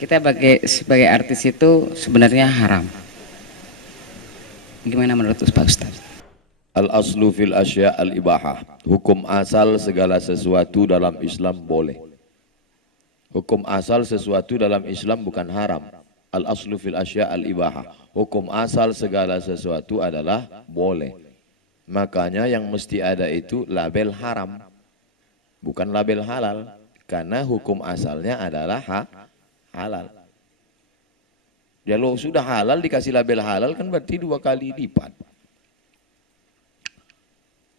kita sebagai artis itu sebenarnya haram. Gimana menurut Pak Ustaz? Al aslu fil asya al ibahah. Hukum asal segala sesuatu dalam Islam boleh. Hukum asal sesuatu dalam Islam bukan haram. Al aslu fil asya al ibahah. Hukum asal segala sesuatu adalah boleh. Makanya yang mesti ada itu label haram, bukan label halal. Karena hukum asalnya adalah halal. Kalau sudah halal dikasih label halal kan berarti 2 kali lipat.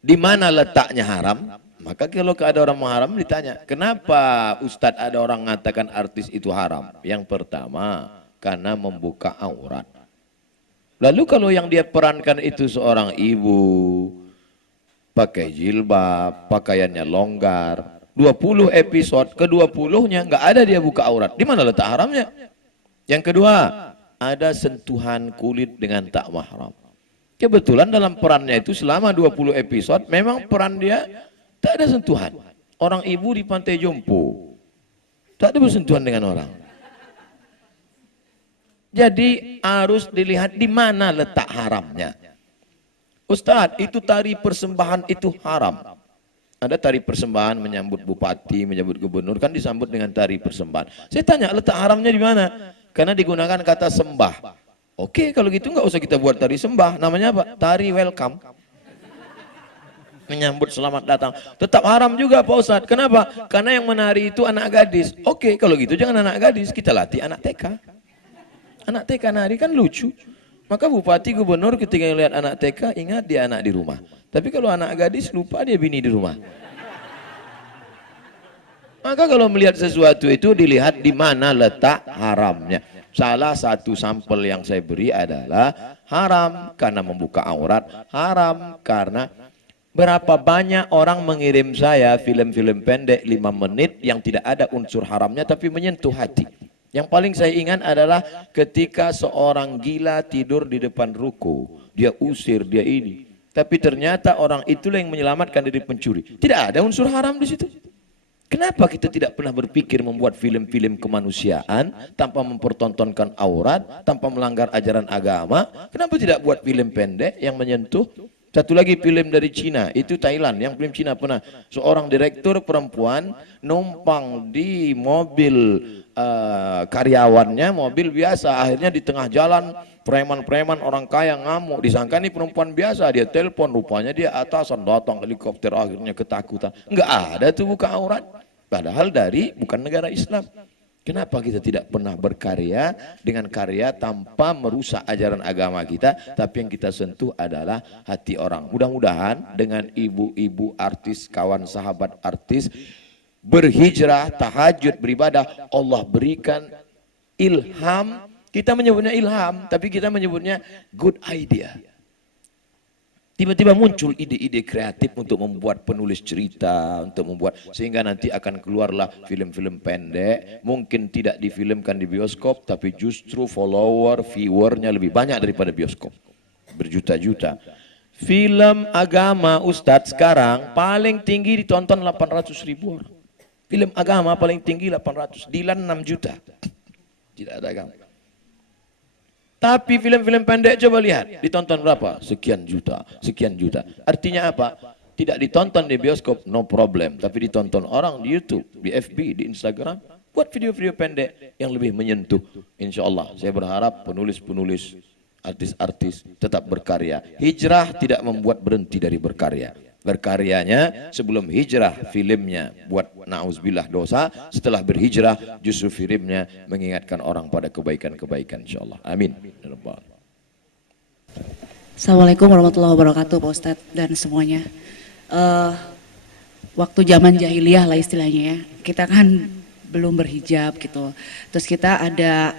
Di mana letaknya haram? Maka kalau ada orang mengharam ditanya, kenapa Ustadz ada orang mengatakan artis itu haram? Yang pertama, karena membuka aurat. Lalu kalau yang dia perankan itu seorang ibu, pakai jilbab, pakaiannya longgar, 20 episode, ke-20-nya nggak ada dia buka aurat. Di mana letak haramnya? Yang kedua, ada sentuhan kulit dengan tak mahram. Kebetulan dalam perannya itu selama 20 episode memang peran dia tak ada sentuhan. Orang ibu di Pantai Jompo, tak ada bersentuhan dengan orang. Jadi harus dilihat di mana letak haramnya. Ustadz, itu tari persembahan itu haram. Ada tari persembahan menyambut bupati, menyambut gubernur, kan disambut dengan tari persembahan. Saya tanya, letak haramnya di mana? Karena digunakan kata sembah. Oke, kalau gitu nggak usah kita buat tari sembah. Namanya apa? Tari welcome. Menyambut selamat datang. Tetap haram juga Pak Ustadz. Kenapa? Karena yang menari itu anak gadis. Oke, kalau gitu jangan anak gadis. Kita latih anak TK. Anak TK nari kan lucu. Maka bupati, gubernur ketika lihat anak TK, ingat dia anak di rumah. Tapi kalau anak gadis lupa dia bini di rumah. Maka kalau melihat sesuatu itu dilihat di mana letak haramnya. Salah satu sampel yang saya beri adalah haram karena membuka aurat, haram karena berapa banyak orang mengirim saya film-film pendek 5 menit yang tidak ada unsur haramnya tapi menyentuh hati. Yang paling saya ingat adalah ketika seorang gila tidur di depan ruko, dia usir, dia ini. Tapi ternyata orang itulah yang menyelamatkan diri pencuri. Tidak ada unsur haram di situ. Kenapa kita tidak pernah berpikir membuat film-film kemanusiaan tanpa mempertontonkan aurat, tanpa melanggar ajaran agama? Kenapa tidak buat film pendek yang menyentuh? Satu lagi film dari Cina, itu Thailand, yang film Cina pernah. Seorang direktur perempuan numpang di mobil karyawannya, mobil biasa. Akhirnya di tengah jalan preman-preman orang kaya ngamuk, disangka ini perempuan biasa, dia telepon, rupanya dia atasan, datang helikopter, akhirnya ketakutan. Enggak ada tuh buka aurat, padahal bukan negara Islam. Kenapa kita tidak pernah berkarya dengan karya tanpa merusak ajaran agama kita, tapi yang kita sentuh adalah hati orang. Mudah-mudahan dengan ibu-ibu artis, kawan sahabat artis, berhijrah, tahajud, beribadah, Allah berikan ilham. Kita menyebutnya ilham, tapi kita menyebutnya good idea. Tiba-tiba muncul ide-ide kreatif untuk membuat penulis cerita, untuk membuat, sehingga nanti akan keluarlah film-film pendek, mungkin tidak difilmkan di bioskop, tapi justru viewernya lebih banyak daripada bioskop. Berjuta-juta. Film agama Ustadz sekarang paling tinggi ditonton 800.000 orang. Film agama paling tinggi 800, Dilan 6 juta. Tidak ada agama. Tapi film-film pendek coba lihat, ditonton berapa? Sekian juta, sekian juta. Artinya apa? Tidak ditonton di bioskop, no problem. Tapi ditonton orang di YouTube, di FB, di Instagram. Buat video-video pendek yang lebih menyentuh. Insya Allah, saya berharap penulis-penulis, artis-artis tetap berkarya. Hijrah tidak membuat berhenti dari berkarya. Berkaryanya sebelum hijrah filmnya buat na'udzubillah dosa, setelah berhijrah justru filmnya mengingatkan orang pada kebaikan-kebaikan, insyaallah. Amin. Assalamualaikum warahmatullahi wabarakatuh Pak Ustadz dan semuanya. Waktu zaman jahiliyah lah istilahnya ya, kita kan belum berhijab gitu. Terus kita ada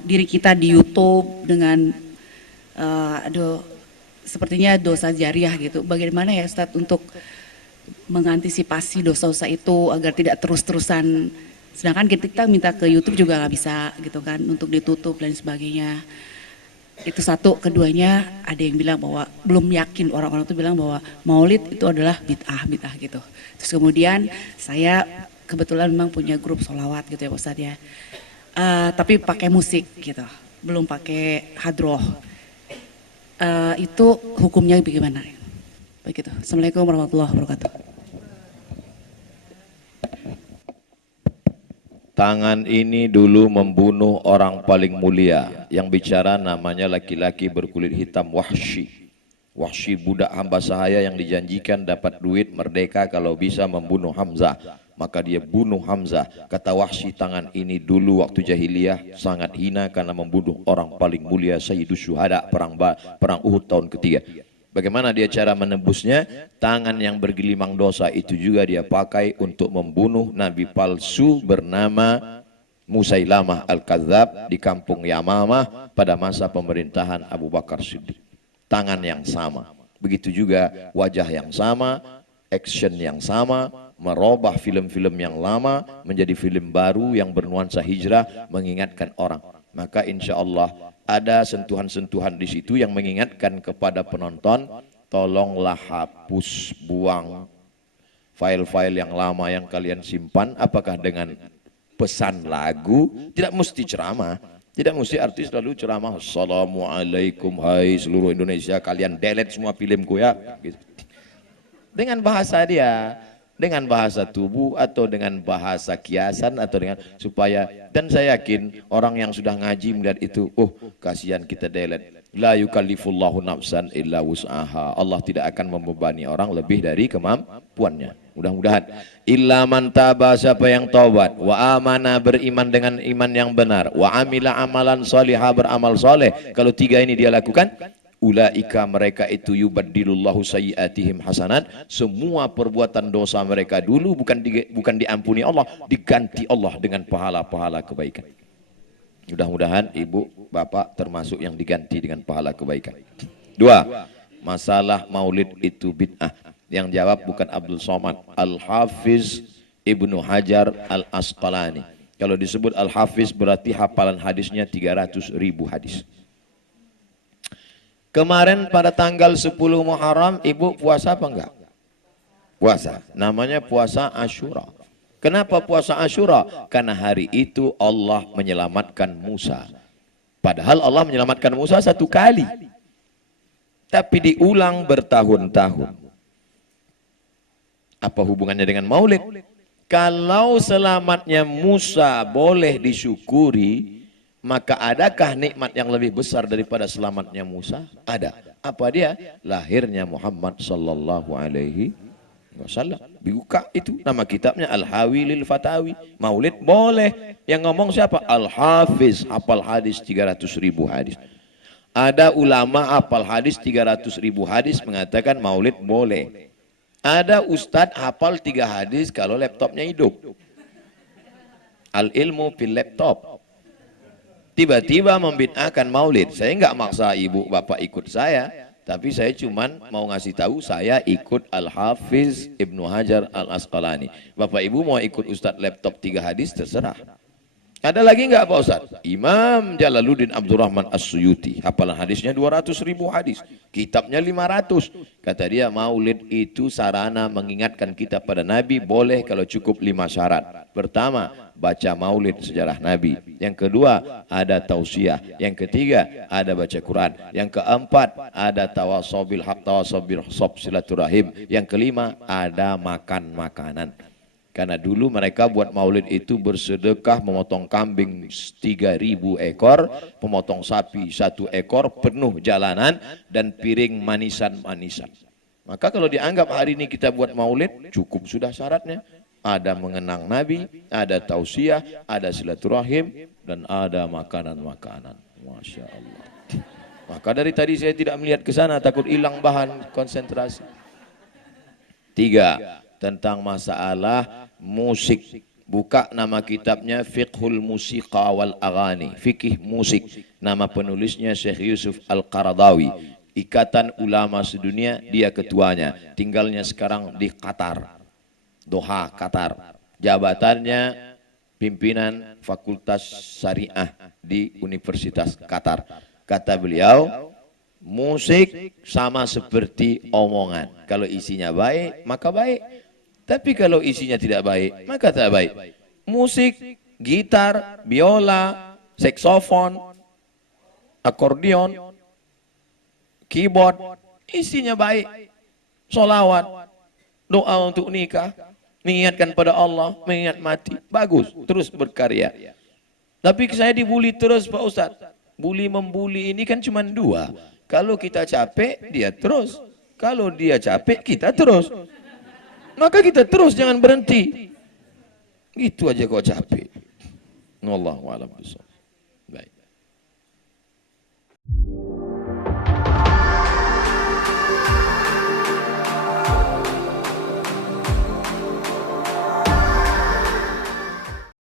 diri kita di YouTube dengan sepertinya dosa jariah gitu. Bagaimana ya Ustadz untuk mengantisipasi dosa-dosa itu agar tidak terus-terusan, sedangkan kita minta ke YouTube juga nggak bisa gitu kan, untuk ditutup dan sebagainya. Itu satu. Keduanya ada yang bilang bahwa belum yakin, orang-orang itu bilang bahwa maulid itu adalah bid'ah gitu. Terus kemudian saya kebetulan memang punya grup sholawat gitu ya Ustadz ya. tapi pakai musik gitu, belum pakai hadroh. Itu hukumnya bagaimana? Begitu. Assalamualaikum warahmatullahi wabarakatuh. Tangan ini dulu membunuh orang paling mulia. Yang bicara namanya laki-laki berkulit hitam, Wahsy. Wahsy budak hamba sahaya yang dijanjikan dapat duit merdeka kalau bisa membunuh Hamzah. Maka dia bunuh Hamzah. Kata Wahsy, tangan ini dulu waktu jahiliyah sangat hina karena membunuh orang paling mulia, Sayyidus Syuhada, perang Uhud tahun ketiga. Bagaimana dia cara menebusnya? Tangan yang bergelimang dosa itu juga dia pakai untuk membunuh nabi palsu bernama Musailamah Al-Kadzab di kampung Yamamah pada masa pemerintahan Abu Bakar Siddiq. Tangan yang sama. Begitu juga wajah yang sama, action yang sama, merubah film-film yang lama menjadi film baru yang bernuansa hijrah, mengingatkan orang. Maka insya Allah ada sentuhan-sentuhan di situ yang mengingatkan kepada penonton, tolonglah hapus, buang file-file yang lama yang kalian simpan. Apakah dengan pesan lagu? Tidak mesti ceramah, tidak mesti artis lalu ceramah, Assalamualaikum hai seluruh Indonesia, kalian delete semua filmku ya, gitu. Dengan bahasa dia, dengan bahasa tubuh atau dengan bahasa kiasan atau dengan supaya, dan saya yakin orang yang sudah ngaji melihat itu, oh kasihan kita delete. La yukallifullahu nafsan illa wus'aha. Allah tidak akan membebani orang lebih dari kemampuannya. Mudah-mudahan. Illa man taba, siapa yang taubat, wa amana, beriman dengan iman yang benar, wa amila amalan salihah, beramal soleh. Kalau tiga ini dia lakukan, ulaika, mereka itu yubaddilullahu sayyiatihim hasanat, semua perbuatan dosa mereka dulu bukan diampuni Allah, diganti Allah dengan pahala-pahala kebaikan. Mudah-mudahan ibu bapak termasuk yang diganti dengan pahala kebaikan. Dua, masalah maulid itu bid'ah. Yang jawab bukan Abdul Somad, Al-Hafiz Ibnu Hajar Al-Asqalani. Kalau disebut Al-Hafiz berarti hafalan hadisnya 300.000 hadis. Kemarin pada tanggal 10 Muharram, ibu puasa apa enggak? Puasa. Namanya puasa Asyura. Kenapa puasa Asyura? Karena hari itu Allah menyelamatkan Musa. Padahal Allah menyelamatkan Musa satu kali. Tapi diulang bertahun-tahun. Apa hubungannya dengan maulid? Kalau selamatnya Musa boleh disyukuri, maka adakah nikmat yang lebih besar daripada selamatnya Musa? Ada. Apa dia? Lahirnya Muhammad sallallahu alaihi wasallam. Buka itu nama kitabnya Al-Hawi lil Fatawi. Maulid boleh. Yang ngomong siapa? Al-Hafiz, hafal hadis 300.000 hadis. Ada ulama hafal hadis 300.000 hadis mengatakan maulid boleh. Ada ustadz hafal 3 hadis kalau laptopnya hidup. Al-ilmu fil laptop. Tiba-tiba membid'ahkan maulid. Saya enggak maksa ibu bapak ikut saya, tapi saya cuman mau ngasih tahu saya ikut Al-Hafiz Ibnu Hajar Al-Asqalani. Bapak ibu mau ikut ustadz laptop 3 hadis terserah. Ada lagi enggak Pak Ustadz? Imam Jalaluddin Abdurrahman As-Suyuti, hafalan hadisnya 200.000 hadis, kitabnya 500. Kata dia maulid itu sarana mengingatkan kita pada Nabi, boleh kalau cukup 5 syarat. Pertama, baca maulid sejarah Nabi. Yang kedua, ada tausiah. Yang ketiga, ada baca Quran. Yang keempat, ada tawasobil haq, tawasobil sob silaturahim. Yang kelima, ada makan makanan. Karena dulu mereka buat maulid itu bersedekah memotong kambing 3.000 ekor, memotong sapi 1 ekor, penuh jalanan dan piring manisan-manisan. Maka kalau dianggap hari ini kita buat maulid, cukup sudah syaratnya. Ada mengenang Nabi, ada tausiah, ada silaturahim, dan ada makanan-makanan. Masya Allah. Maka dari tadi saya tidak melihat ke sana, takut hilang bahan konsentrasi. 3. Tentang masalah musik. Buka nama kitabnya Fiqhul Musiqa wal Aghani, fikih musik. Nama penulisnya Syekh Yusuf Al-Qaradawi. Ikatan Ulama Sedunia, dia ketuanya. Tinggalnya sekarang di Qatar, Doha, Qatar. Jabatannya pimpinan Fakultas Syariah di Universitas Qatar. Kata beliau, musik sama seperti omongan. Kalau isinya baik, maka baik. Tapi kalau isinya tidak baik, maka tak baik. Musik gitar, biola, saksofon, akordeon, keyboard, isinya baik. Solawat, doa untuk nikah, mengingatkan pada Allah, mengingat mati, bagus, terus berkarya. Tapi saya dibully terus Pak Ustadz. Bully membuli ini kan cuma dua. Kalau kita capek, dia terus. Kalau dia capek, kita terus. Maka kita terus, jangan berhenti. Gitu aja kok capek. Wallahu a'lam bishawab. Baik.